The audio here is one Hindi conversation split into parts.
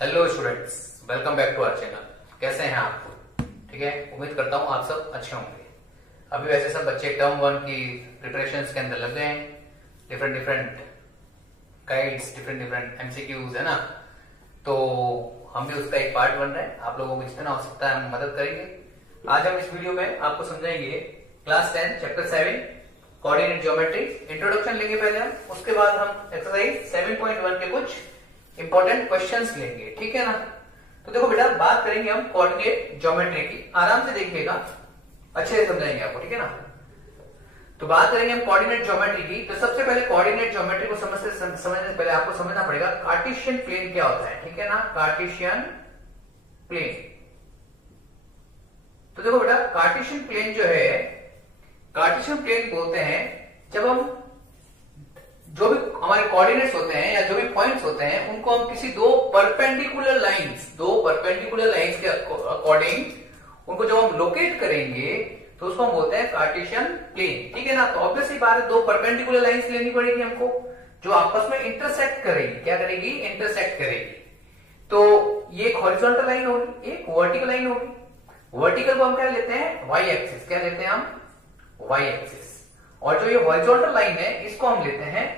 Hello students, welcome back to our channel. कैसे हैं आप? ठीक है, उम्मीद करता हूँ आप सब अच्छे होंगे। अभी वैसे सब बच्चे टर्म 1 की प्रिपरेशंस के अंदर लग गए हैं। डिफरेंट गाइड्स, डिफरेंट एमसीक्यूज है ना, तो हम भी उसका एक पार्ट बन रहे हैं। आप लोगों को जितना हो सकता है हम मदद करेंगे। आज हम इस वीडियो में आपको समझाएंगे class 10 chapter 7 coordinate geometry. Introduction लेंगे पहले हम, उसके बाद हम एक्सरसाइज 7.1 के कुछ इंपॉर्टेंट क्वेश्चंस लेंगे। ठीक है ना? तो देखो बेटा, बात करेंगे हम कोऑर्डिनेट ज्योमेट्री की। आराम से देखिएगा, अच्छे से समझाएंगे आपको। ठीक है ना? तो बात करेंगे हम कोऑर्डिनेट ज्योमेट्री की। तो सबसे पहले कोऑर्डिनेट ज्योमेट्री को समझने से पहले आपको समझना पड़ेगा कार्टेशियन प्लेन क्या होता है। ठीक है ना? Cartesian plane. तो देखो बेटा, कार्टेशियन प्लेन जो है, कार्टेशियन प्लेन बोलते हैं जब हम जो भी हमारे कोऑर्डिनेट्स होते हैं या जो भी पॉइंट्स होते हैं उनको हम किसी दो परपेंडिकुलर लाइंस के अकॉर्डिंग उनको जब हम लोकेट करेंगे तो उसको हम बोलते हैं कार्टेशियन प्लेन। ठीक है ना? तो ऑब्वियसली बात है, दो परपेंडिकुलर लाइंस लेनी पड़ेगी हमको जो आपस में इंटरसेक्ट करेगी। क्या करेगी? इंटरसेक्ट करेगी। तो ये एक हॉरिजॉन्टल लाइन होगी, एक वर्टिकल लाइन होगी। वर्टिकल को हम क्या लेते हैं? Y axis. क्या लेते हैं हम? Y axis. और जो ये हॉरिजॉन्टल लाइन है इसको हम लेते हैं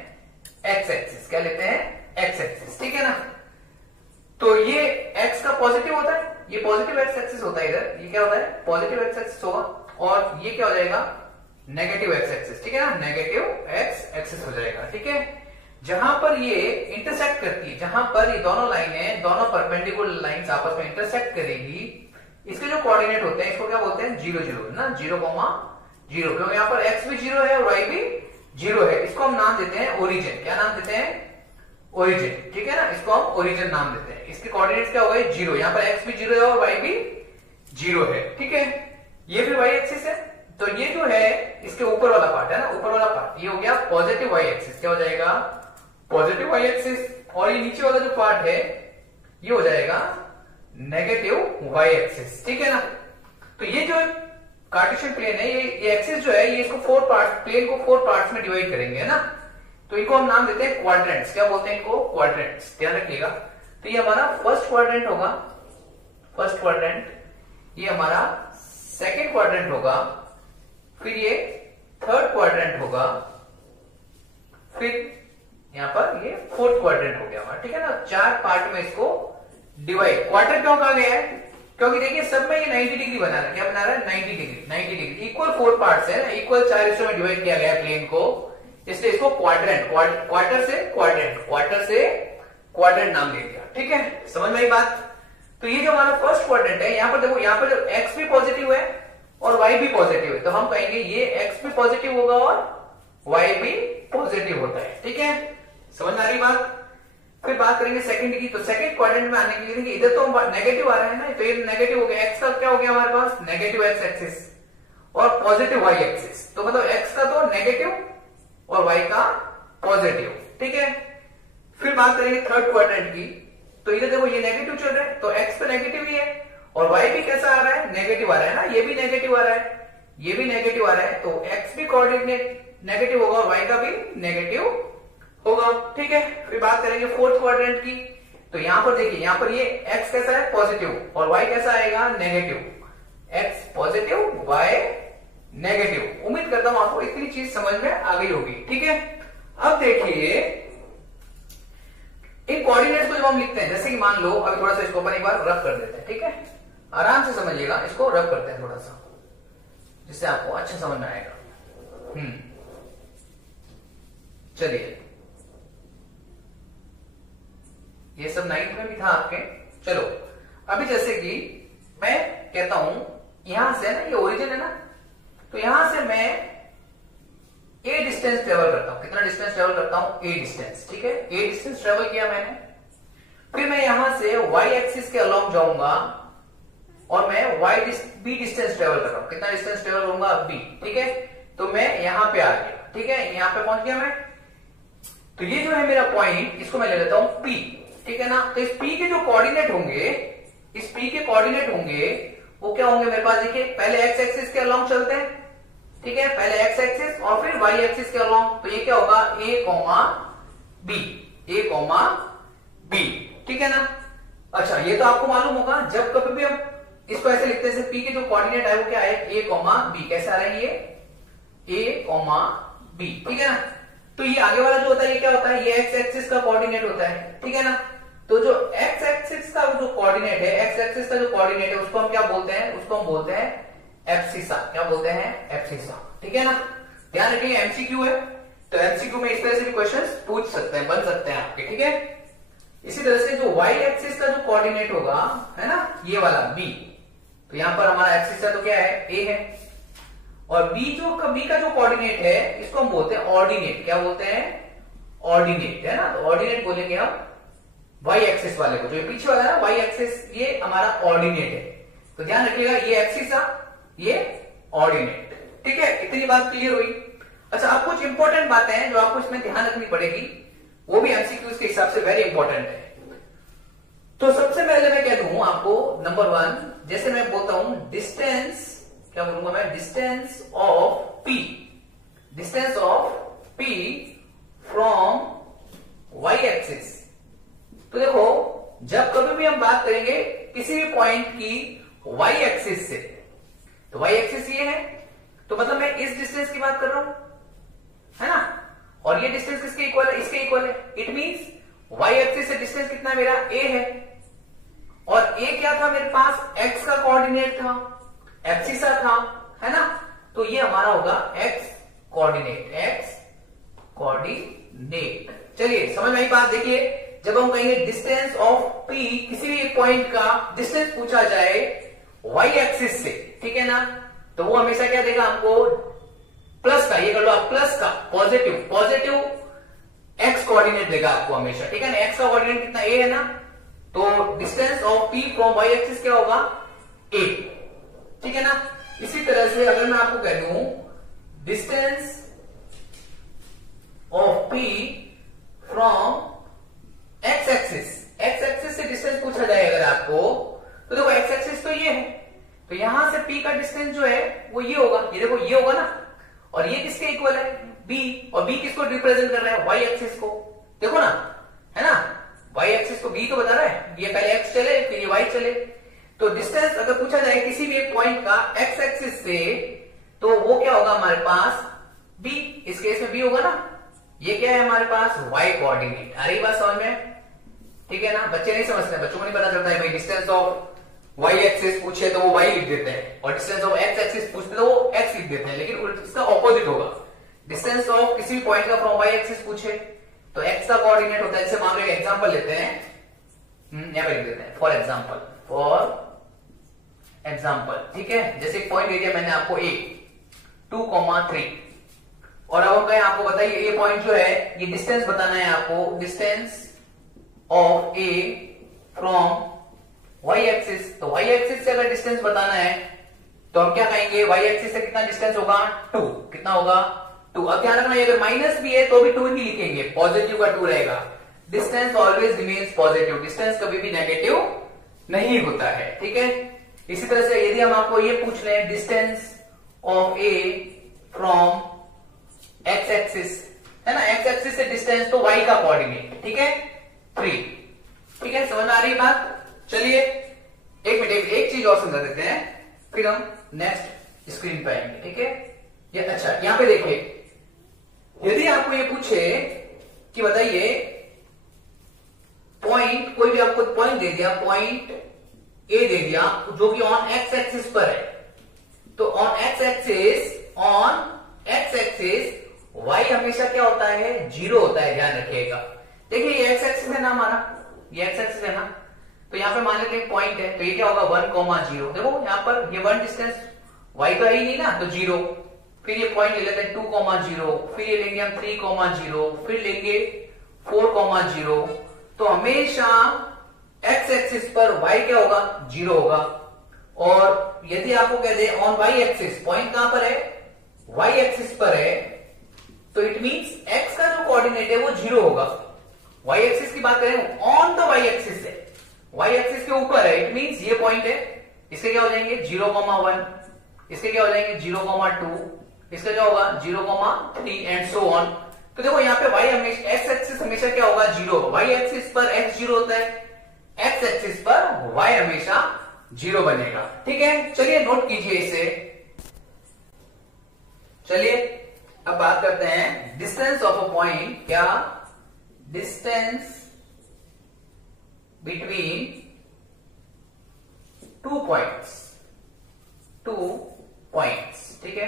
एक्स एक्सिस। क्या लेते हैं? X axis. ठीक है ना? तो ये एक्स का पॉजिटिव होता है, ये पॉजिटिव एक्स एक्सिस होता है। इधर ये क्या होता है? पॉजिटिव एक्स एक्सिस होगा। और ये क्या हो जाएगा? Negative x axis. ठीक है ना? नेगेटिव एक्स एक्सिस हो जाएगा। ठीक है? जहां पर ये इंटरसेक्ट करती है, जहां पर ये दोनों लाइनें, दोनों परपेंडिकुलर लाइंस आपस में इंटरसेक्ट करेगी, इसके जो कोऑर्डिनेट होते हैं इसको क्या बोलते हैं? 0 0 ना, 0,0। क्योंकि यहाँ पर x भी 0 है और y भी 0 है। इसको हम नाम देते हैं ओरिजिन। क्या नाम देते हैं? ओरिजिन। ठीक है ना? इसको हम ओरिजिन नाम देते हैं। इसके कोऑर्डिनेट्स क्या हो गए? 0। यहाँ पर x भी 0 है और y भी 0 है। ठीक है? ये भी y एक्सिस है। तो ये जो है इसके ऊपर वाला पार्ट है ना, ऊपर वाला पार्ट, ये हो गया पॉजिटिव y एक्सिस। क्या हो जाएगा? Positive y axis. और ये नीचे वाला जो पार्ट है ये हो जाएगा नेगेटिव y एक्सिस। ठीक है ना? तो ये जो कार्टेशियन प्लेन है, ये एक्सिस जो है, ये इसको प्लेन को 4 पार्ट्स में डिवाइड करेंगे, है ना? तो इनको हम नाम देते हैं क्वाड्रेंट्स। क्या बोलते हैं इनको? क्वाड्रेंट्स। ध्यान रखिएगा। तो ये हमारा फर्स्ट क्वाड्रेंट होगा, फर्स्ट क्वाड्रेंट। ये हमारा सेकंड क्वाड्रेंट होगा, फिर ये थर्ड क्वाड्रेंट होगा, फिर यहां पर ये फोर्थ क्वाड्रेंट हो गया हमारा। ठीक है ना? 4 पार्ट में इसको डिवाइड। क्वार्टर क्यों कहा गया है? क्योंकि देखिए सब में ये 90 डिग्री बना रहा है। क्या बना रहा है? 90 डिग्री। 90 डिग्री इक्वल 4 पार्ट्स है, इक्वल 4 हिस्सों में डिवाइड किया गया है प्लेन को, इसलिए इसको क्वाड्रेंट, क्वार्टर से क्वाड्रेंट नाम दे दिया। ठीक है? समझ में आई बात? तो ये जो हमारा फर्स्ट क्वाड्रेंट है, यहां पर देखो, यहां पर जब x भी पॉजिटिव है और y भी पॉजिटिव है, तो हम कहेंगे ये x भी पॉजिटिव होगा और y भी पॉजिटिव होता है। ठीक है? समझ में आ रही बात? फिर बात करेंगे सेकंड की। तो सेकंड क्वाड्रेंट में आने के लिए देखिए, इधर तो नेगेटिव आ रहा है ना, तो ये नेगेटिव हो गया। एक्स का क्या हो गया हमारे पास? नेगेटिव एक्स एक्सिस और पॉजिटिव वाई एक्सिस। तो मतलब एक्स का तो नेगेटिव और वाई का पॉजिटिव। ठीक है? फिर बात करेंगे थर्ड क्वाड्रेंट की। तो इधर देखो, ये नेगेटिव चल रहा है, तो एक्स तो नेगेटिव ही है और वाई भी कैसा आ रहा है? नेगेटिव आ रहा है ना। ये भी नेगेटिव आ रहा है, ये भी नेगेटिव आ रहा है, तो एक्स भी कोऑर्डिनेट नेगेटिव होगा और वाई का भी नेगेटिव होगा। ठीक है? फिर बात करेंगे फोर्थ क्वाड्रेंट की। तो यहां पर देखिए, यहां पर ये x कैसा है? पॉजिटिव, और y कैसा आएगा? Negative. x positive, y negative. उम्मीद करता हूं आपको इतनी चीज समझ में आ गई होगी। ठीक है? अब देखिए, इन कोऑर्डिनेट्स को जब हम लिखते हैं, जैसे कि मान लो, अभी थोड़ा सा इसको अपन एक बार रब कर देते हैं। ठीक है? आराम से समझिएगा, इसको रब करते हैं थोड़ा सा, जिससे आपको अच्छा समझ में आएगा। चलिए, ये सब 9th में भी था आपके। चलो, अभी जैसे कि मैं कहता हूं, यहां से ना, ये ओरिजिन है ना, तो यहां से मैं a डिस्टेंस ट्रेवल करता हूं। कितना डिस्टेंस ट्रेवल करता हूं? a distance. ठीक है? a डिस्टेंस ट्रेवल किया मैंने। फिर मैं यहां से y एक्सिस के अलोंग जाऊंगा और मैं b डिस्टेंस ट्रेवल कर रहा हूं। कितना डिस्टेंस ट्रेवल होगा? b। ठीक है? तो मैं यहां पे आ गया। ठीक है? यहां पे पहुंच गया मैं। तो ये जो है मेरा पॉइंट, इसको मैं ले लेता हूं p। ठीक है ना? तो इस p के जो कोऑर्डिनेट होंगे, इस p के कोऑर्डिनेट होंगे, वो क्या होंगे मेरे पास? देखिए, पहले x एक्सिस के अलोंग चलते हैं। ठीक है? पहले x एक्सिस और फिर y एक्सिस के अलोंग। तो ये क्या होगा? a, b, a, b। ठीक है ना? अच्छा, ये तो आपको मालूम होगा, जब कभी भी हम इसको ऐसे लिखते हैं, पी के जो कोऑर्डिनेट है वो क्या है, ए कॉमा बी। कैसे आ रहा है ये, ए कॉमा बी, ठीक है ना। तो ये आगे वाला जो होता है ये क्या होता है, ये एक्स एक्सिस का कोऑर्डिनेट होता है, ठीक है ना। तो जो एक्स एक्सिस का जो कोऑर्डिनेट है, एक्स एक्सिस का जो कोऑर्डिनेट है उसको हम क्या बोलते हैं, उसको हम बोलते हैं एब्सिसा। क्या बोलते हैं, एब्सिसा, ठीक है ना। ध्यान रखिए एमसीक्यू है, तो एमसीक्यू में इस तरह से भी क्वेश्चंस पूछ सकते हैं, बन सकते हैं आपके, ठीक है। इसी तरह से जो वाई एक्सिस का जो कोऑर्डिनेट होगा, है ना, ये वाला बी, तो यहां पर हमारा एक्सिस है तो क्या है, ए है। और बी का जो कोऑर्डिनेट है इसको हम बोलते हैं ऑर्डिनेट। क्या बोलते हैं, ऑर्डिनेट, है ना। तो ऑर्डिनेट बोलेंगे हम वाई एक्सिस वाले को, जो पीछे वाला है वाई एक्सिस, ये हमारा ऑर्डिनेट है। तो ध्यान रखिएगा ये एक्सिस है, ये ऑर्डिनेट, ठीक है। इतनी बात क्लियर हुई। अच्छा, अब कुछ इंपॉर्टेंट बातें हैं जो आपको इसमें ध्यान रखनी पड़ेगी, वो भी एमसीक्यूज के हिसाब से वेरी इंपॉर्टेंट है। तो सबसे पहले मैं कह दूं आपको, नंबर 1, जैसे मैं बोलता हूं डिस्टेंस, क्या बोलूंगा मैं, distance of P, distance of P from Y axis. तो देखो, जब कभी भी हम बात करेंगे किसी भी पॉइंट की वाई एक्सिस से, तो वाई एक्सिस ये है, तो मतलब मैं इस डिस्टेंस की बात कर रहा हूं, है ना। और ये डिस्टेंस किसके इक्वल है, इसके इक्वल है। इट मींस वाई एक्सिस से डिस्टेंस कितना मेरा, ए है। और ए क्या था मेरे पास, एक्स का कोऑर्डिनेट था, एब्सिसा था, है ना। तो ये हमारा होगा एक्स कोऑर्डिनेट, एक्स कोऑर्डिनेट। चलिए समझ में आई बात। देखिए, जब हम कहेंगे डिस्टेंस ऑफ पी, किसी भी एक पॉइंट का डिस्टेंस पूछा जाए वाई एक्सिस से, ठीक है ना, तो वो हमेशा क्या देगा हमको, प्लस का, ये कर लो आप, प्लस का पॉजिटिव एक्स कोऑर्डिनेट देगा आपको हमेशा, ठीक है ना। एक्स का कोऑर्डिनेट कितना, ए है ना। तो distance of P from Y axis क्या होगा, ए, ठीक है ना। इसी तरह से अगर मैं आपको कह दूं distance of P from x axis, x axis से डिस्टेंस पूछा जाए अगर आपको, तो देखो एक्स एक्सिस तो ये है, तो यहां से पी का डिस्टेंस जो है वो ये होगा, ये देखो ये होगा ना। और ये किसके इक्वल है, बी, और बी किसको रिप्रेजेंट कर रहा है, वाई एक्सिस को, देखो ना, है ना। वाई एक्सिस को बी तो बता रहा है, ये पहले एक्स चले फिर ये वाई चले। तो डिस्टेंस अगर पूछा जाए किसी भी एक पॉइंट का एक्स एक्सिस से, तो वो क्या होगा हमारे पास, बी, इस केस में बी होगा ना। ये क्या है हमारे पास, वाई कोऑर्डिनेट। आ रही बात समझ में, ठीक है ना। बच्चे नहीं समझते, बच्चों को नहीं पता चलता है भाई, डिस्टेंस ऑफ वाई एक्सिस पूछे तो वो वाई लिख देते हैं, और डिस्टेंस ऑफ एक्स एक्सिस पूछते तो वो एक्स लिख देते हैं, लेकिन इसका ऑपोजिट होगा। डिस्टेंस ऑफ किसी भी पॉइंट का फ्रॉम वाई एक्सिस पूछे तो एक्स का कोऑर्डिनेट होता है। जैसे मान लो एक एग्जांपल लेते हैं, यहां पे लिख देते हैं फॉर एग्जांपल, ठीक है। जैसे एक पॉइंट दे दिया मैंने आपको ए 2,3, और अब कहें आपको बताइए ये पॉइंट जो है ये डिस्टेंस बताना है आपको, distance of A from Y axis. तो वाई एक्सिस से अगर डिस्टेंस बताना है तो हम क्या कहेंगे, वाई एक्सिस से कितना डिस्टेंस होगा, 2, कितना होगा, 2। अब ध्यान रखना अगर माइनस भी है तो भी 2 ही लिखेंगे, पॉजिटिव का 2 रहेगा। Distance always remains positive, distance कभी भी नेगेटिव नहीं होता है, ठीक है। इसी तरह से यदि हम आपको ये पूछ लें distance of A from x axis, है ना, एक्स एक्सिस से डिस्टेंस तो वाई का कोऑर्डिनेट, ठीक है, 3, ठीक है। समझ में आ रही बात। चलिए एक मिनट, एक चीज और समझा देते हैं, फिर हम नेक्स्ट स्क्रीन पे आएंगे, ठीक है। ये अच्छा, यहां पे देखिए, यदि आपको ये पूछे कि बताइए पॉइंट, कोई भी आपको पॉइंट दे दिया, पॉइंट ए दे दिया जो कि ऑन एक्स एक्सिस पर है, तो ऑन एक्स एक्सिस वाई हमेशा क्या होता है, 0 होता है, ध्यान रखिएगा। देखिए ये एक्स एक्सिस है ना हमारा, ये एक्स एक्सिस है ना, तो यहां पे मान लेते हैं पॉइंट है, तो ये क्या होगा 1,0। देखो यहां पर ये 1 डिस्टेंस वाई तो है ही नहीं ना, तो 0। फिर ये पॉइंट ले लेते हैं 2,0, फिर ये लेंगे हम 3,0, फिर लेंगे 4,0। तो हमेशा एक्स एक्सिस पर वाई क्या होगा, 0 होगा। और यदि आपको कह दे ऑन वाई एक्सिस, पॉइंट कहां पर है, वाई एक्सिस पर है, तो इट मींस एक्स का जो कोऑर्डिनेट है वो 0 होगा। वाई एक्सिस की बात करें ऑन द वाई एक्सिस है, वाई एक्सिस के ऊपर है, इट मींस ये पॉइंट है, इसके क्या हो जाएंगे 0,1, इसके क्या हो जाएंगे 0,2, इसका क्या होगा 0,3 एंड सो ऑन। तो देखो यहाँ पे वाई हमेशा, एक्स एक्सिस हमेशा क्या होगा 0, वाई एक्सिस पर एक्स 0 होता है, एक्स एक्स एक्सिस पर y हमेशा 0 बनेगा। ठीक है, चलिए नोट कीजिए इसे। चलिए अब बात करते हैं डिस्टेंस ऑफ अ पॉइंट। क्या? Distance between two points. ठीक है,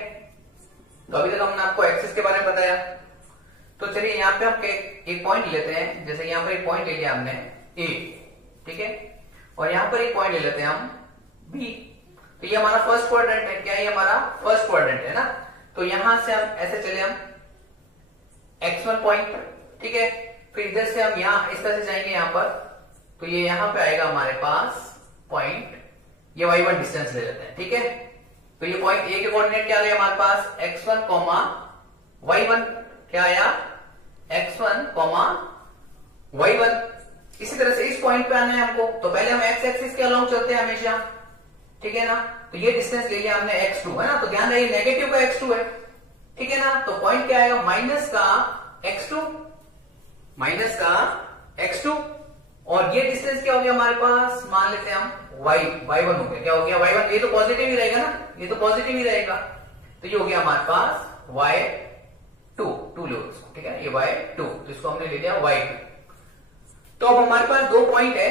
तो अभी तक हमने आपको एक्सिस के बारे में बताया। तो चलिए यहाँ पे हम एक पॉइंट लेते हैं, जैसे यहाँ पर एक पॉइंट ले लिया हमने ए, ठीक है, और यहाँ पर एक पॉइंट ले लेते हैं हम बी। तो ये हमारा फर्स्ट क्वाड्रेंट है। क्या? ये हमारा फर्स्ट क्वाड्रेंट है ना। तो यहां से हम ऐसे चले हम x1 पॉइंट, ठीक है, फिर इधर से हम यहाँ इस तरह से जाएंगे यहाँ पर, तो ये यहाँ पे आएगा हमारे पास पॉइंट, ये y1 डिस्टेंस ले लेते हैं। ठीक है, तो ये पॉइंट ए के कोऑर्डिनेट क्या आ गया हमारे पास? x1, y1। क्या आया? x1, y1। इसी तरह से इस पॉइंट पे आना है हमको, तो पहले हम x एक्सिस के अलोंग चलते हैं हमेशा। ठीक है ना, तो ये डिस्टेंस ले लिया हमने x2 है ना, तो ध्यान रहे नेगेटिव का x2 है। ठीक है ना, तो पॉइंट क्या आएगा? माइनस का x2, और ये डिस्टेंस क्या हो गया हमारे पास? मान लेते हैं हम y1 हो गया। क्या हो गया? y1। ये तो पॉजिटिव ही रहेगा ना, ये तो पॉजिटिव ही रहेगा, तो ये हो गया हमारे पास y2 लो इसको। ठीक है, ये y2, तो इसको हमने ले लिया y2। तो अब हमारे पास दो पॉइंट है,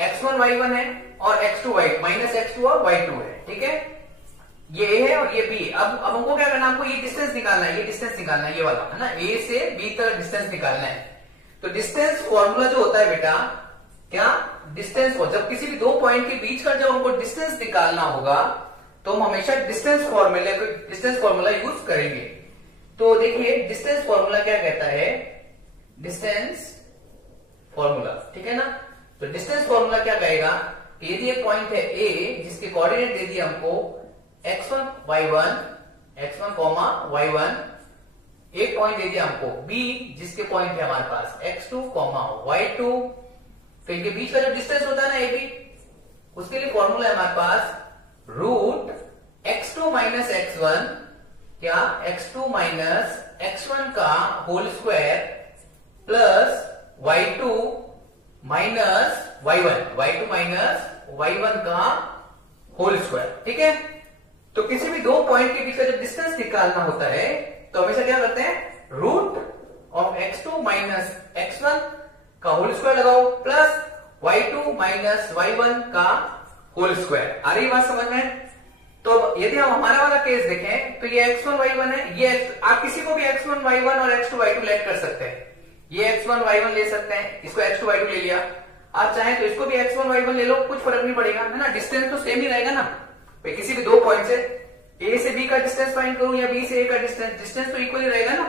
x1 y1 है और x2 y माइनस x2 और y2 है। ठीक है, ये A है और ये B। अब हमको क्या करना है? हमको ये डिस्टेंस निकालना है, ये डिस्टेंस निकालना है, ये वाला है ना, A से B तक डिस्टेंस निकालना है। तो डिस्टेंस फॉर्मूला जो होता है बेटा, क्या? डिस्टेंस को जब किसी भी दो पॉइंट के बीच का जब हमको डिस्टेंस निकालना होगा तो हम हमेशा डिस्टेंस फॉर्मूला यूज करेंगे। तो देखिए डिस्टेंस फॉर्मूला क्या कहता है? डिस्टेंस फॉर्मूला, ठीक है ना, तो डिस्टेंस फॉर्मूला क्या कहेगा कि यदि एक पॉइंट है A जिसके कोऑर्डिनेट दे दिए हमको x1 y1, एक पॉइंट दे दिया हमको B जिसके पॉइंट है हमारे पास x2, y2, तो इनके बीच का जो डिस्टेंस होता है ना AB, उसके लिए फॉर्मूला है हमारे पास रूट x2 माइनस x1, क्या? x2 माइनस x1 का whole square plus y2 minus y1 का होल स्क्वायर। ठीक है, तो किसी भी दो पॉइंट के बीच का जब डिस्टेंस निकालना होता है तो हमेशा क्या करते हैं? Root of x2 minus x1 का होल स्क्वायर लगाओ प्लस y2 माइनस y1 का होल स्क्वायर। आ रही बात समझ में? तो यदि हम हमारा वाला केस देखें तो ये x1 y1 है, ये आप किसी को भी x1 y1 और x2 y2 लेट कर सकते हैं। ये x1 y1 ले सकते हैं, इसको x2 y2 ले लिया, आप चाहें तो इसको भी x1 y1 ले लो, कुछ फर्क नहीं पड़ेगा, है ना, डिस्टेंस तो सेम ही रहेगा ना। भाई किसी भी दो पॉइंट से A से B का डिस्टेंस फाइंड करूं या B से A का डिस्टेंस तो इक्वल ही रहेगा ना,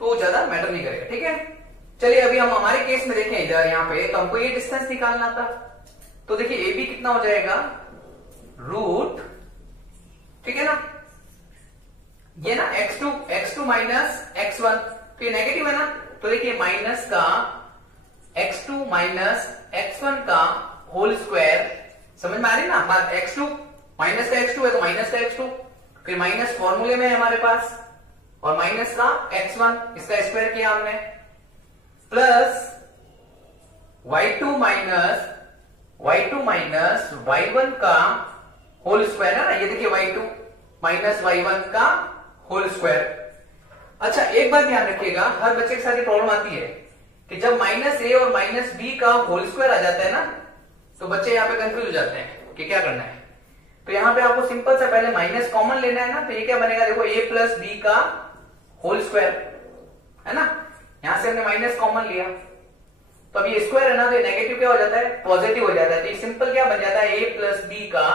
तो ज्यादा मैटर नहीं करेगा। ठीक है, चलिए अभी हम हमारे केस में देखें इधर यहाँ पे, तो हमको ये डिस्टेंस निकालना था। तो देखिए AB कितना हो जाएगा? रूट, ठीक है ना, ये ना x2 माइनस x1, तो ये नेगेटिव है ना, तो देखिए माइनस का x2 माइनस x1 का होल स्क्वायर, समझ में आ रही ना? x2 माइनस का x2 है तो माइनस का x2, फिर माइनस फॉर्मूले में है हमारे पास, और माइनस का x1, इसका स्क्वायर किया हमने, प्लस y2 माइनस y1 का होल स्क्वायर है ना, ये देखिए y2 माइनस y1 का होल स्क्वायर। अच्छा एक बात ध्यान रखिएगा, हर बच्चे के साथ ये प्रॉब्लम आती है कि जब माइनस a और माइनस b का होल स्क्वायर आ जाता है ना, तो बच्चे यहाँ पे कंफ्यूज हो जाते हैं कि क्या करना है। तो यहाँ पे आपको सिंपल सा पहले माइनस कॉमन लेना है ना, तो ये क्या बनेगा? देखो a प्लस b का होल स्क्वायर है ना, यहां से हमने माइनस कॉमन लिया, तो अब ये स्क्वायर है ना, तो ये नेगेटिव क्या हो जाता है? पॉजिटिव हो जाता है। तो ये सिंपल क्या बन जाता है? a प्लस b का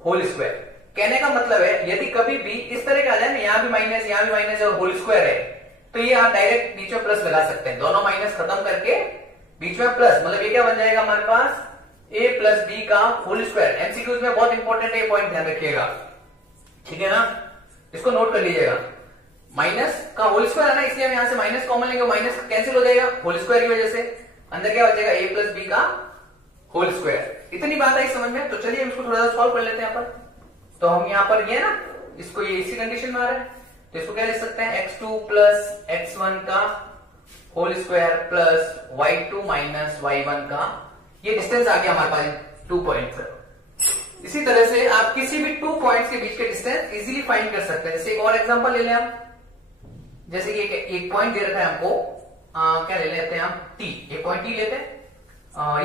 होल स्क्वायर। कहने का मतलब है यदि कभी भी इस तरह का आ जाए ना, यहाँ भी माइनस और होल स्क्वायर है, तो ये आप डायरेक्ट बीच में प्लस लगा सकते हैं, दोनों माइनस खत्म करके बीच में प्लस, मतलब ये क्या बन जाएगा हमारे पास? a प्लस b का होल स्क्वायर। एमसीक्यूज में बहुत इंपॉर्टेंट है, पॉइंट ध्यान रखिएगा, ठीक है ना, इसको नोट कर लीजिएगा। माइनस का होल स्क्वायर है ना, इसलिए हम यहां से माइनस कॉमन लेंगे, माइनस कैंसिल हो जाएगा होल स्क्वायर की वजह से, अंदर क्या बचेगा? a प्लस b का होल स्क्वायर। इतनी बात आई समझ में? तो चलिए इसको थोड़ा सा सॉल्व कर लेते हैं यहाँ पर। तो हम यहाँ पर ये ना, इसको ये इसी कंडीशन में आ रहा है, तो इसको क्या लिख सकते हैं? x2 प्लस x1 का whole square plus y2 minus y1 का, ये डिस्टेंस आ गया हमारे पास 2 पॉइंट पर। इसी तरह से आप किसी भी 2 पॉइंट्स के बीच के डिस्टेंस इजीली फाइंड कर सकते हैं। जैसे एक और एग्जांपल ले लें हम, जैसे कि एक पॉइंट दे रखा है हमको, क्या ले लेते हैं हम t, एक पॉइंट t लेते हैं,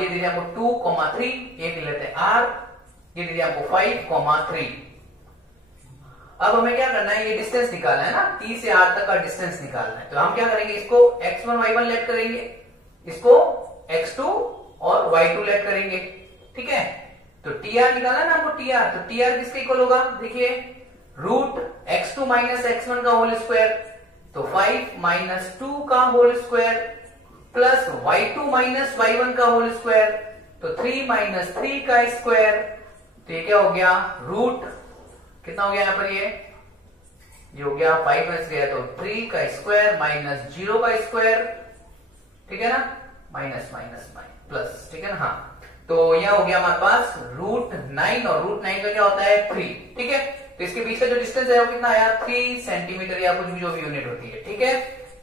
ये दे दिया हमको 2,3, एक ले लेते हैं r, ये दे दिया हमको 5,3। अब हमें क्या करना है, ये डिस्टेंस निकालना है ना, t से r तक का डिस्टेंस निकालना है। तो हम क्या करेंगे, इसको x1 y1 लेट करेंगे, इसको x2 और y2 लेट करेंगे, ठीक है। तो tr निकाला ना हमको tr, तो tr किसके इक्वल होगा, देखिए रूट x2 माइनस x1 का होल स्क्वायर, तो 5 माइनस 2 का whole square plus y2 minus y1 का होल स्क्वायर, तो 3 माइनस 3 का स्क्वायर। तो ये क्या हो गया, रूट कितना हो गया यहाँ पर, ये हो गया 5 माइनस गया तो 3 का स्क्वायर माइनस 0 का स्क्वायर, ठीक है ना, माइनस माइनस माइनस प्लस, ठीक है ना। हाँ, तो यह हो गया हमारे पास रूट 9, और रूट 9 का क्या होता है 3, ठीक है। तो इसके बीच का जो डिस्टेंस है वो कितना आया, 3 सेंटीमीटर या कुछ भी जो भी यूनिट होती है, ठीक है।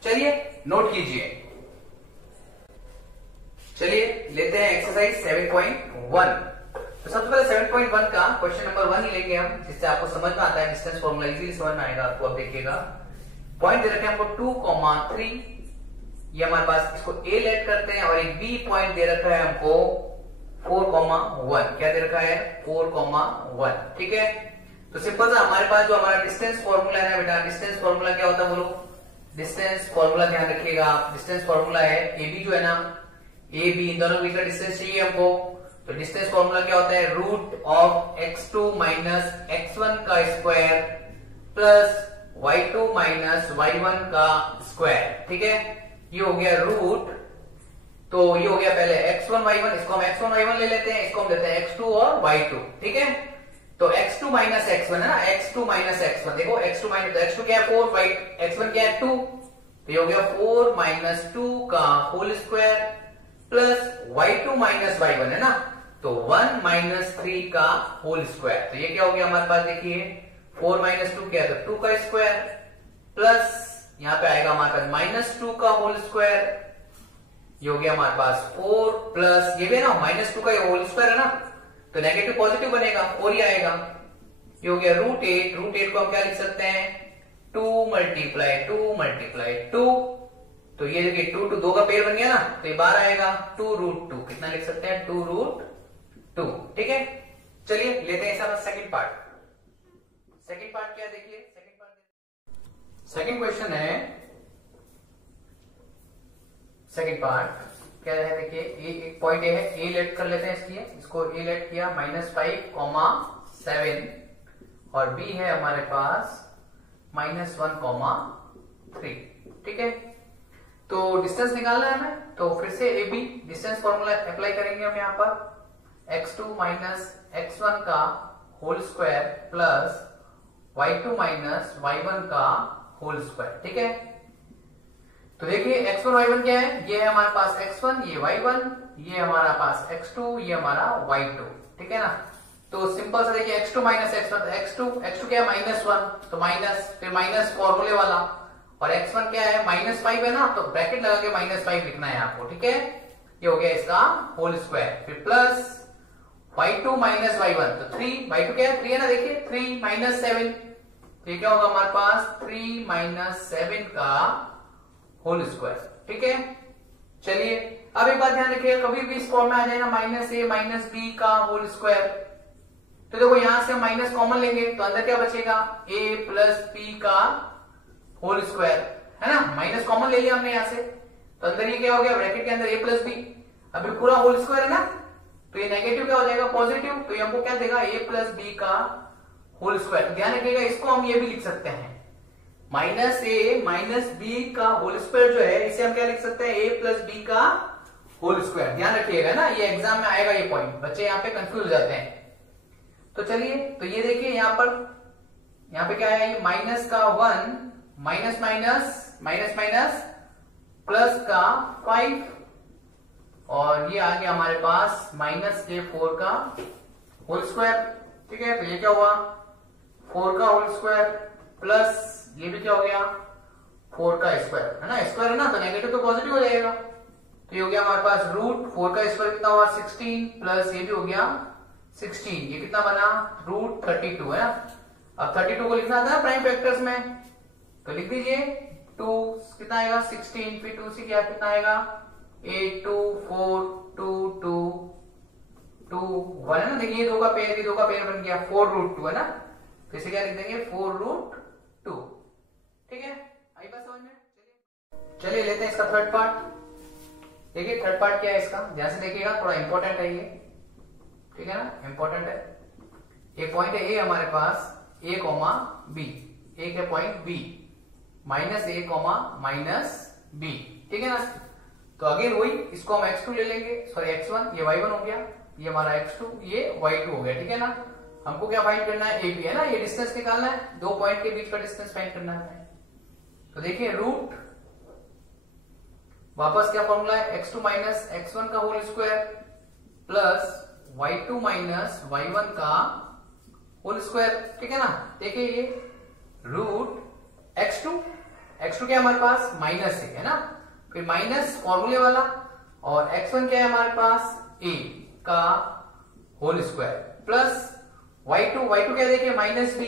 चलिए नोट कीजिए, चलिए लेते हैं एक्सरसाइज 7.1। तो सबसे पहले 7.1 का क्वेश्चन नंबर 1 ही लेंगे हम, जिससे आपको समझ में आता है डिस्टेंस फॉर्मूला, इजीली समझ में आएगा आपको। अब देखिएगा पॉइंट दे रखे हैं हमको 2,3, ये हमारे पास, इसको a लेट करते हैं, और एक b पॉइंट दे रखा है हमको 4,1, क्या दे रखा है 4,1, ठीक है। तो सिंपल सा हमारे पास जो हमारा डिस्टेंस फॉर्मूला है बेटा, डिस्टेंस फॉर्मूला क्या होता है बोलो, डिस्टेंस फॉर्मूला ध्यान रखिएगा आप, डिस्टेंस फॉर्मूला है AB जो है ना, AB इन दोनों के बीच का डिस्टेंस चाहिए हमको। तो डिस्टेंस फॉर्मूला क्या होता है, root of x2 minus x1 का square plus y2 minus y1 का स्क्वायर, ठीक है। ये हो गया रूट, तो ये हो गया पहले x1 y1, इसको हम x1 y1 ले लेते हैं, इसको हम लेते हैं x2 और y2, ठीक है। तो x2 माइनस x1 है ना, x2 माइनस x1, देखो x2 माइनस, तो x2 क्या है 4, x1 क्या है 2, तो ये हो गया 4 माइनस 2 का whole square plus y2 minus y1 है ना, तो 1 माइनस 3 का होल स्क्वायर। तो ये क्या हो गया हमारे पास, देखिए 4 माइनस 2 क्या है, तो 2 का स्क्वायर प्लस यहां पे आएगा हमारे पास माइनस 2 का होल स्क्वायर, ये हो गया हमारे पास 4 प्लस ये भी है ना माइनस 2 का होल स्क्वायर है ना, तो नेगेटिव पॉजिटिव बनेगा 4 ही आएगा। ये हो गया रूट 8, रूट 8 को हम क्या लिख सकते हैं 2 मल्टीप्लाई 2 मल्टीप्लाई 2, तो ये देखिए 2 2 का पेयर बन गया ना, तो ये बार आएगा 2 रूट 2, कितना लिख सकते हैं 2 रूट 2, ठीक है। चलिए लेते हैं इसका सेकंड पार्ट। सेकंड पार्ट क्या देखिए, सेकंड क्वेश्चन है, सेकंड पार्ट क्या है देखिए, एक पॉइंट ए है, ए लेट कर लेते हैं इसको ए लेट किया -5,7, और बी है हमारे पास -1,3, ठीक है। तो डिस्टेंस निकालना है हमें, तो फिर से A B distance formula apply करेंगे हम यहाँ पर, x2 माइनस x1 का whole square plus y2 minus y1 का होल स्क्वायर, ठीक है। तो देखिए x1 y1 क्या है, ये है हमारे पास x1, ये y1, ये हमारा पास x2, ये हमारा y2, ठीक है ना। तो सिंपल सा देखिए x2 माइनस x1, x2 क्या है -1, तो माइनस, फिर माइनस फॉर्मूले वाला, और x1 क्या है -5 है ना, तो ब्रैकेट लगा के -5 लिखना है आपको, ठीक है। ये हो गया इसका होल स्क्वायर, फिर प्लस y2 माइनस y1, तो 3, y2 क्या है 3 है ना, देखिए 3 माइनस 7, तो ये क्या होगा हमारे पास 3 माइनस 7 का होल स्क्वायर, ठीक है। चलिए अब एक बात ध्यान रखिए, कभी भी इस फॉर्म में आ जाए ना -a माइनस b का होल स्क्वायर, तो देखो यहां से हम माइनस कॉमन लेंगे, तो अंदर क्या बचेगा a प्लस b का होल स्क्वायर, है ना, माइनस कॉमन ले लिया हमने यहां से, तो अंदर ये क्या हो गया ब्रैकेट के अंदर a प्लस b, अभी पूरा होल स्क्वायर है ना, तो ये नेगेटिव क्या हो जाएगा पॉजिटिव, तो ये हमको क्या देगा a प्लस b का होल स्क्वायर। ध्यान रखिएगा इसको हम ये भी लिख सकते हैं -a माइनस b का होल स्क्वायर जो है, इसे हम क्या लिख सकते हैं a प्लस b का होल स्क्वायर। ध्यान रखिएगा ना, ये एग्जाम में आएगा ये पॉइंट, बच्चे यहाँ पे कंफ्यूज हो जाते हैं। तो चलिए, तो ये देखिए यहाँ पे क्या है, ये माइनस का 1 minus minus minus minus plus का 5, और ये आ गया हमारे पास -a4 का होल स्क्वायर, ठीक है। तो ये क्या हुआ 4 का होल स्क्वायर प्लस ये भी क्या हो गया 4 का स्क्वायर, है ना, स्क्वायर है ना, तो नेगेटिव तो पॉजिटिव हो जाएगा, तो ये हो गया हमारे पास रूट 4 का स्क्वायर कितना हुआ 16 प्लस ये भी हो गया 16, ये कितना बना रूट 32 है ना। अब 32 को लिखना था प्राइम फैक्टर्स में, तो लिख दीजिए 2 कितना आएगा 16, फिर 2 से क्या कितना आएगा 8 2 4 2 2 2 1 है ना। देखिए 2 का पेयर, ये 2 का पेयर बन गया 4 रूट 2 है ना, तो इसे क्या लिख देंगे 4 रूट 2। ठीक है, आई बात समझ में। चलिए लेते हैं इसका थर्ड पार्ट। देखिए थर्ड पार्ट क्या है इसका, ध्यान से देखिएगा, थोड़ा इंपॉर्टेंट है ये, ठीक है ना, इंपॉर्टेंट है। एक पॉइंट है ए हमारे पास a कॉमा बी, एक है पॉइंट बी माइनस ए कॉमा माइनस बी, ठीक है ना। तो अगेन वही, इसको हम x2 ले लेंगे, सॉरी x1, ये y1 हो गया, ये हमारा x2, ये y2 हो गया, ठीक है ना। हमको क्या फाइंड करना है ab है ना, ये डिस्टेंस निकालना है, दो पॉइंट के बीच का डिस्टेंस फाइंड करना है। तो देखिए रूट, वापस क्या फॉर्मूला है x2 माइनस x1 का whole square plus y2 minus y1 का होल स्क्वायर, ठीक है ना। देखिए ये रूट x2 क्या है हमारे पास माइनस है ना, फिर माइनस फॉर्मूले वाला, और x1 क्या है हमारे पास a का होल स्क्वायर प्लस y2 क्या देखिए माइनस b,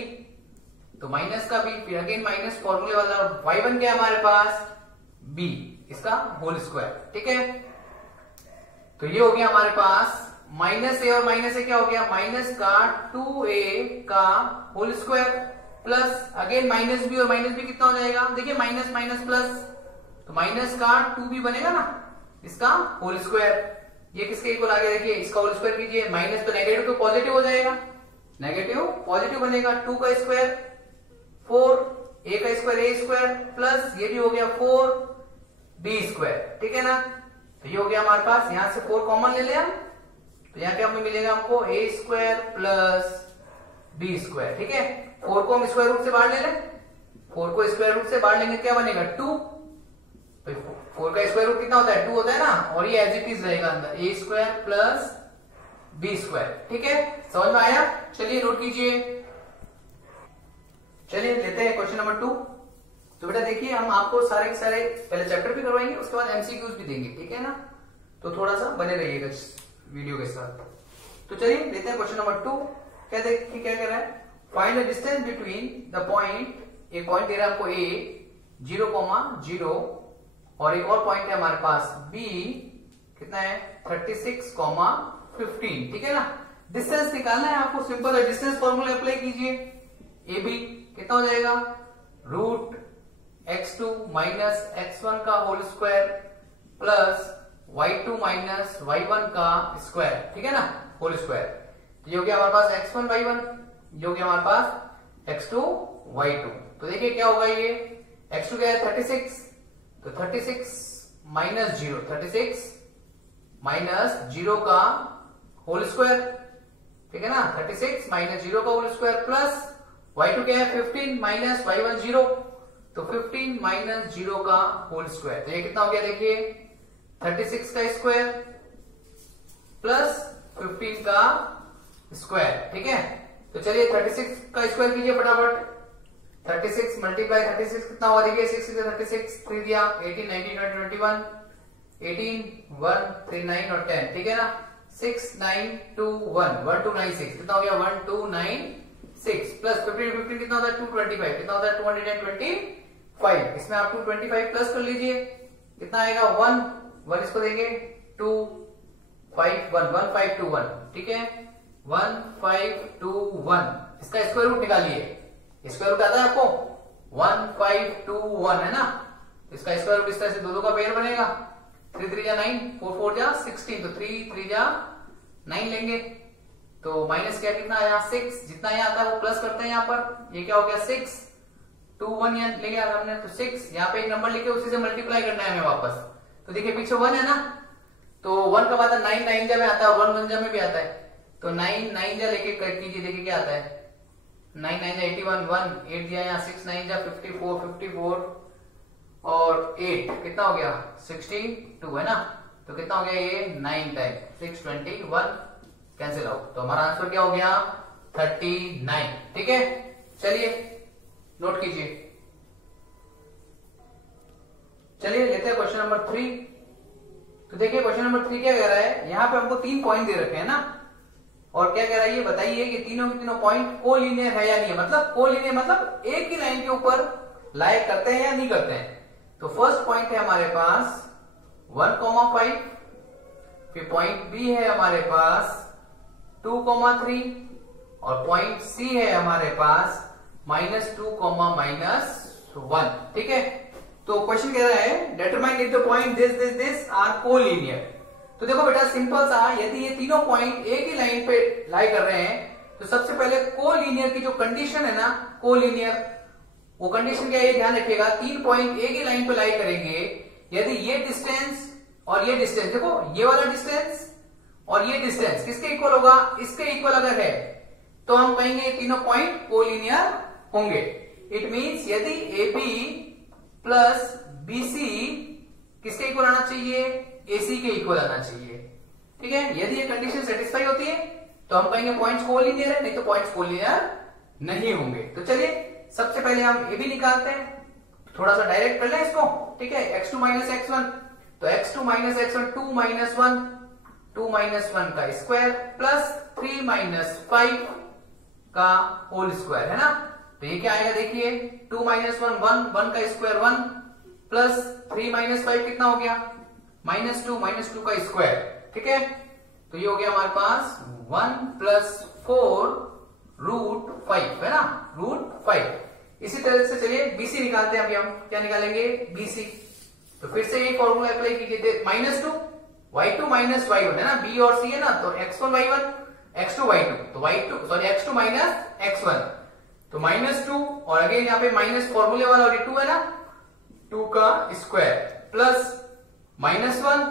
तो माइनस का b, फिर अगेन माइनस फॉर्मूले वाला, और y1 क्या है हमारे पास b, इसका होल स्क्वायर, ठीक है। तो ये हो गया हमारे पास माइनस ए, और माइनस ए क्या हो गया माइनस का 2a का whole square plus again minus B, और माइनस बी कितना हो जाएगा, देखिए माइनस माइनस प्लस, तो माइनस का 2b बनेगा ना, इसका होल स्क्वायर। ये किसके इक्वल आ गया, देखिए इसका होल स्क्वायर कीजिए, माइनस तो नेगेटिव तो पॉजिटिव हो जाएगा, नेगेटिव पॉजिटिव बनेगा, 2 का स्क्वायर 4, a का स्क्वायर a स्क्वायर प्लस ये भी हो गया 4b स्क्वायर, ठीक है ना। तो ये हो गया हमारे पास, यहां से 4 कॉमन ले लिया, तो यहाँ क्या हमें मिलेगा हमको a square plus b square, ठीक है। 4 को हम स्क्वायर रूट से बाहर ले लें, 4 को स्क्वायर रूट से बाहर लेंगे क्या बनेगा 2, तो 4 का स्क्वायर रूट कितना होता है 2 होता है ना, और ये एज इट इज रहेगा अंदर a square plus b square, ठीक है। समझ में आया, चलिए नोट कीजिए। चलिए लेते हैं क्वेश्चन नंबर 2। तो बेटा देखिए हम आपको सारे के सारे पहले चैप्टर भी करवाएंगे, उसके बाद एमसीक्यूज भी देंगे, ठीक है ना, तो थोड़ा सा बने रहिएगा वीडियो के साथ। तो चलिए लेते हैं क्वेश्चन नंबर 2। क्या देखिए क्या कह रहा है, find the distance between the point, एक पॉइंट दे रहा है आपको a 0,0 और एक और पॉइंट है हमारे पास b कितना है 36,15, ठीक है ना। डिस्टेंस निकालना है आपको, सिंपल है, डिस्टेंस फॉर्मूला अप्लाई कीजिए, ab कितना हो जाएगा रूट x2 माइनस x1 का whole square plus y2 minus y1 का स्क्वायर, ठीक है ना, होल स्क्वायर। ये हो गया हमारे पास x1 y1, ये हो गया हमारे पास x2 y2। तो देखिए क्या होगा, ये x2 क्या है 36, तो 36 माइनस 0, 36 माइनस 0 का होल स्क्वायर, ठीक है ना, 36 माइनस 0 का होल स्क्वायर प्लस y2 क्या है 15 माइनस y1 0, तो 15 माइनस 0 का होल स्क्वायर। तो ये कितना हो गया देखिए 36 का स्क्वायर प्लस 15 का स्क्वायर, ठीक है। तो चलिए 36 का स्क्वायर कीजिए फटाफट, 36 मल्टीप्लाई 36 कितना हुआ देखिए 6 से 36 3 दिया 18 19 20 21 18 1 3 9 और 10, ठीक है ना। 6 9 2 1 1296 कितना हो गया 1296 प्लस 15 15 कितना होता है 225, कितना होता है 225। इसमें आप 225 प्लस कर लीजिए, कितना आएगा 1 इसको देंगे 2 5 1 1521, ठीक है 1521। इसका स्क्वायर रूट निकालिए, स्क्वायर रूट आता है आपको 1521 है ना, इसका स्क्वायर रूट इस तरह से दो का पेयर बनेगा, 3 3 जा 9 4 4 जा 16, तो 3 3 जा 9 लेंगे, तो माइनस क्या कितना आया 6, जितना यहाँ आता है वो प्लस करते हैं यहाँ पर, ये क्या हो गया 6 2 1 यहाँ ले गया हमने, तो 6 यहाँ पे एक नंबर लिखे उसी से मल्टीप्लाई करना है हमें वापस। तो देखिए पीछे 1 है ना, तो 1 कब आता है 9 9 जा में आता है, 1 1 जा में भी आता है, तो 9 9 जा लेके कर कीजिए, देखिए क्या आता है 9 9 जा 81 1 8 दिया यहाँ 6 9 जा 54 और 8 कितना हो गया 62 है ना, तो कितना हो गया ये 9 टाइम 621 कैंसिल आउट, तो हमारा आंसर क्या हो गया 39, ठीक है। चलिए नोट कीजिए। चलिए लेते हैं क्वेश्चन नंबर 3। तो देखिए क्वेश्चन नंबर 3 क्या कह रहा है, यहाँ पे हमको 3 पॉइंट दे रखे हैं ना, और क्या कह रहा है ये बताइए कि तीनों के तीनों पॉइंट कोलिनियर है या नहीं है। मतलब कोलिनियर मतलब एक ही लाइन के ऊपर लाई करते हैं या नहीं करते हैं। तो फर्स्ट पॉइंट है हमारे पास 1,5, फिर पॉइंट बी है हमारे पास 2,3 और पॉइंट सी है हमारे पास -2, -1। ठीक है, तो क्वेश्चन कह रहा है determine if the point this are collinear. तो देखो बेटा सिंपल सा, यदि ये तीनों पॉइंट एक ही लाइन पे लाई कर रहे हैं तो सबसे पहले कोलिनियर की जो कंडीशन है ना, कोलिनियर, वो कंडीशन क्या है ध्यान रखिएगा। 3 पॉइंट एक ही लाइन पे लाई करेंगे, यदि ये डिस्टेंस और ये डिस्टेंस, देखो ये वाला डिस्टेंस और ये डिस्टेंस किसके इक्वल होगा, इसके इक्वल अगर है तो हम कहेंगे तीनों पॉइंट कोलिनियर होंगे। इट मींस यदि AB प्लस BC किसके इक्वल आना चाहिए, AC के इक्वल आना चाहिए। ठीक है, यदि ये कंडीशन सेटिस्फाई होती है तो हम कहेंगे पॉइंट्स कोलिनियर है, नहीं तो पॉइंट्स कोलिनियर नहीं होंगे। तो चलिए सबसे पहले हम AB निकालते हैं, थोड़ा सा डायरेक्ट कर लें इसको। ठीक है, x2 - x1, तो x2 - x1 2 - 1, 2 - 1 का स्क्वायर प्लस 3 - 5 का होल स्क्वायर है ना। तो ये क्या आएगा देखिए, 2 - 1 1 का स्क्वायर 1 प्लस 3 - 5 कितना हो गया, -2 का स्क्वायर। ठीक है, तो ये हो गया हमारे पास 1 + 4√5 है ना, √5। इसी तरह से चलिए BC निकालते हैं। अभी हम क्या निकालेंगे, BC। तो फिर से ये फॉर्मूला अप्लाई कीजिए, -2 y2 - y1 है ना, B और C है ना, तो x1 y1 x2 y2, तो x2 - x1, तो -2 और अगेन यहाँ पे माइनस फॉर्मूले वाला और ये 2 है ना, 2 का स्क्वायर प्लस -1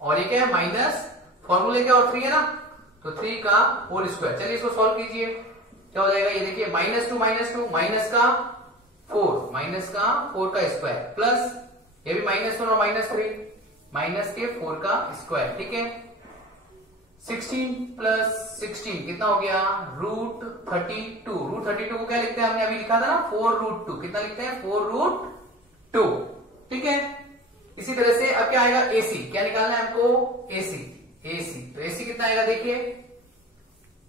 और ये क्या है माइनस फॉर्मूले का और 3 है ना, तो 3 का होल स्क्वायर। चलिए इसको सॉल्व कीजिए, क्या हो जाएगा ये देखिए, -2 माइनस का 4 का स्क्वायर प्लस ये भी -1 और -3 के 4 का स्क्वायर। ठीक है, 16 + 16 कितना हो गया, √32। √32 को क्या लिखते हैं, हमने अभी लिखा था ना 4√2, कितना लिखते हैं 4√2। ठीक है, इसी तरह से अब क्या आएगा AC, क्या निकालना है हमको, AC। तो AC कितना आएगा देखिए,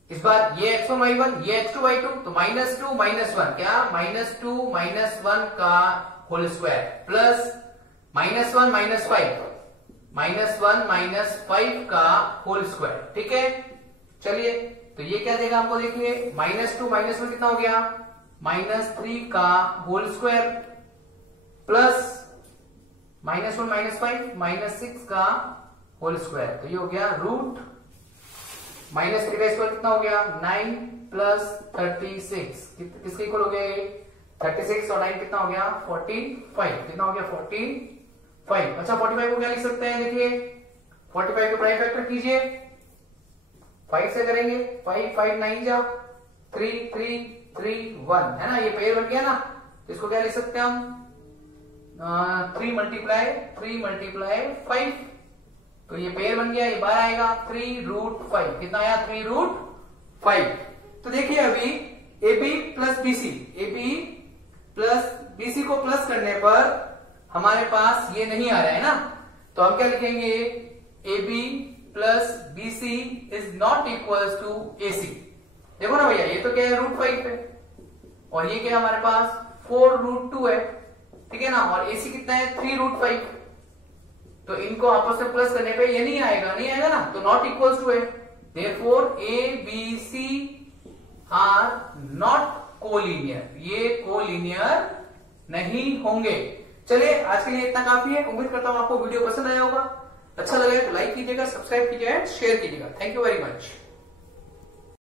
इस बार ये x1 y1 ये x2 y2, तो -2 - 1 क्या, -2 - 1 का होल स्क्वायर प्लस -1 - 5 का होल स्क्वायर। ठीक है, चलिए तो ये क्या देगा हमको देखिए, -2 - 1 कितना हो गया, -3 का होल स्क्वायर प्लस -1 - 5 -6 का होल स्क्वायर। तो ये हो गया रूट -3 का स्क्वायर कितना हो गया, 9 + 36 किसके इक्वल हो गया, 36 और 9 कितना हो गया, 45। कितना हो गया, 45। अच्छा 45 को क्या लिख सकते हैं देखिए, 45 को प्राइम फैक्टर कीजिए, 5 से करेंगे, 5 5 9 जा 3 3 3 1 है ना, ये पेयर बन गया ना। तो इसको क्या लिख सकते हैं हम, 3 × 5, तो ये पेयर बन गया, ये बार आएगा 3√5। कितना आया, 3√5। तो देखिए अभी AB प्लस BC को प्लस करने पर हमारे पास ये नहीं आ रहा है ना, तो हम क्या लिखेंगे, AB plus BC is not equals to AC। देखो ना भैया, ये तो क्या है √5 है और ये क्या है हमारे पास 4√2 है। ठीक है ना, और AC कितना है 3√5, तो इनको आपस में प्लस करने पे ये नहीं आएगा ना, तो नॉट इक्वल्स टू है। Therefore ABC are not collinear, ये कोलिनियर नहीं होंगे। चलिए आज के लिए इतना काफी है, उम्मीद करता हूं आपको वीडियो पसंद आया होगा। अच्छा लगे तो लाइक कीजिएगा, सब्सक्राइब कीजिएगा, शेयर कीजिएगा। Thank you very much.